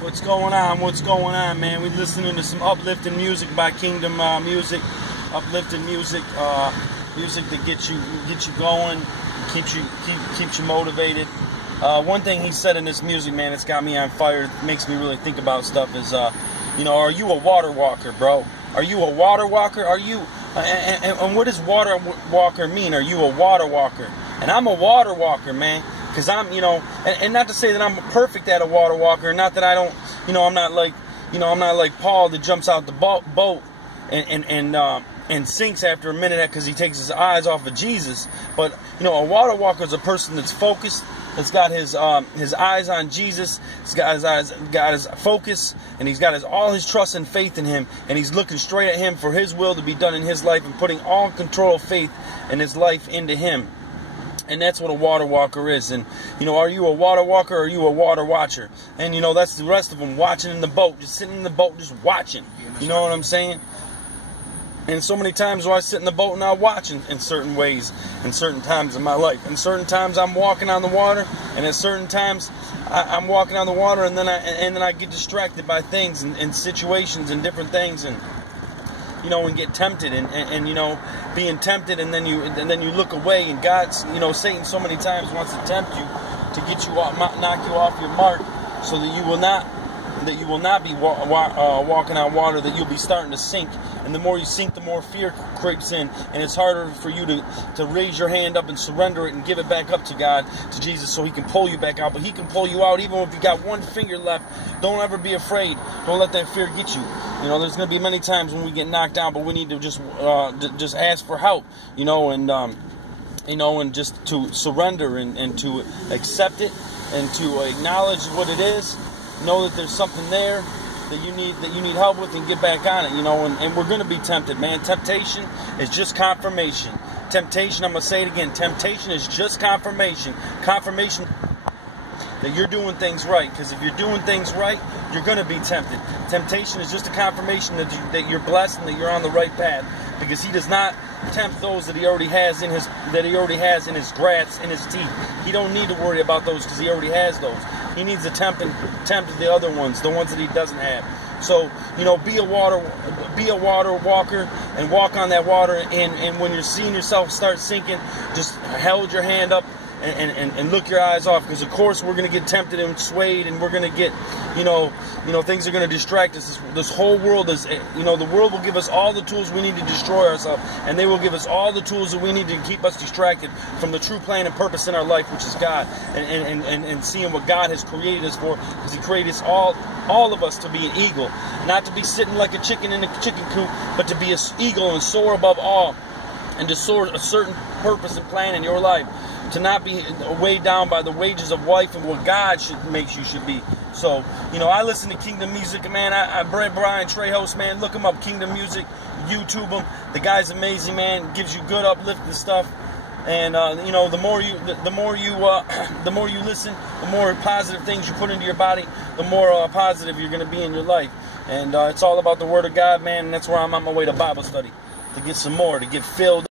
What's going on? What's going on, man? We're listening to some uplifting music by Kingdom Music. Uplifting music, music that gets you going, keeps you motivated. One thing he said in this music, man, it's got me on fire. It makes me really think about stuff. Is are you a water walker, bro? Are you a water walker? Are you? And what does water walker mean? Are you a water walker? And I'm a water walker, man. Because I'm, and not to say that I'm perfect at a water walker, not that I don't, I'm not like Paul that jumps out the boat and sinks after a minute because he takes his eyes off of Jesus. But, a water walker is a person that's focused, that's got his eyes on Jesus, he's got his focus, and he's got all his trust and faith in him, and he's looking straight at him for his will to be done in his life and putting all control of faith in his life into him. And that's what a water walker is. And, are you a water walker or are you a water watcher? And, that's the rest of them watching in the boat, just sitting in the boat, just watching. You know what I'm saying? And so many times where I sit in the boat and I watch in certain ways, in certain times in my life. And certain times I'm walking on the water, and at certain times I'm walking on the water, and then I get distracted by things and situations and different things, and and get tempted and being tempted, and then you look away, and God's Satan so many times wants to tempt you to get you off, knock you off your mark, so that you will not be walking on water, that you'll be starting to sink. And the more you sink, the more fear creeps in, and it's harder for you to raise your hand up and surrender it and give it back up to God, to Jesus, so he can pull you back out. But he can pull you out even if you got one finger left. Don't ever be afraid. Don't let that fear get you. There's going to be many times when we get knocked down, but we need to just ask for help, and just to surrender and to accept it and to acknowledge what it is. Know that there's something there that you need help with, and get back on it, and we're going to be tempted, man. Temptation is just confirmation. Temptation, I'm going to say it again, temptation is just confirmation that you're doing things right, because if you're doing things right, you're going to be tempted. Temptation is just a confirmation that you're blessed and that you're on the right path, because he does not tempt those that he already has in his grasp, in his teeth. He don't need to worry about those, because he already has those. He needs to tempt the other ones, the ones that he doesn't have. So, be a water walker and walk on that water, and when you're seeing yourself start sinking, just hold your hand up and look your eyes off, because of course we're going to get tempted and swayed, and we're going to get, things are going to distract us. This whole world is, the world will give us all the tools we need to destroy ourselves, and they will give us all the tools that we need to keep us distracted from the true plan and purpose in our life, which is God, and seeing what God has created us for, because he created us all of us to be an eagle, not to be sitting like a chicken in a chicken coop, but to be an eagle and soar above all, and to soar a certain purpose and plan in your life, to not be weighed down by the wages of life and what God makes you should be. So, I listen to Kingdom Music, man. Brian Trejos, man, look him up, Kingdom Music, YouTube him. The guy's amazing, man. Gives you good uplifting stuff. And the more you listen, the more positive things you put into your body, the more positive you're going to be in your life. And it's all about the Word of God, man. And that's where I'm on my way to Bible study, to get some more, to get filled.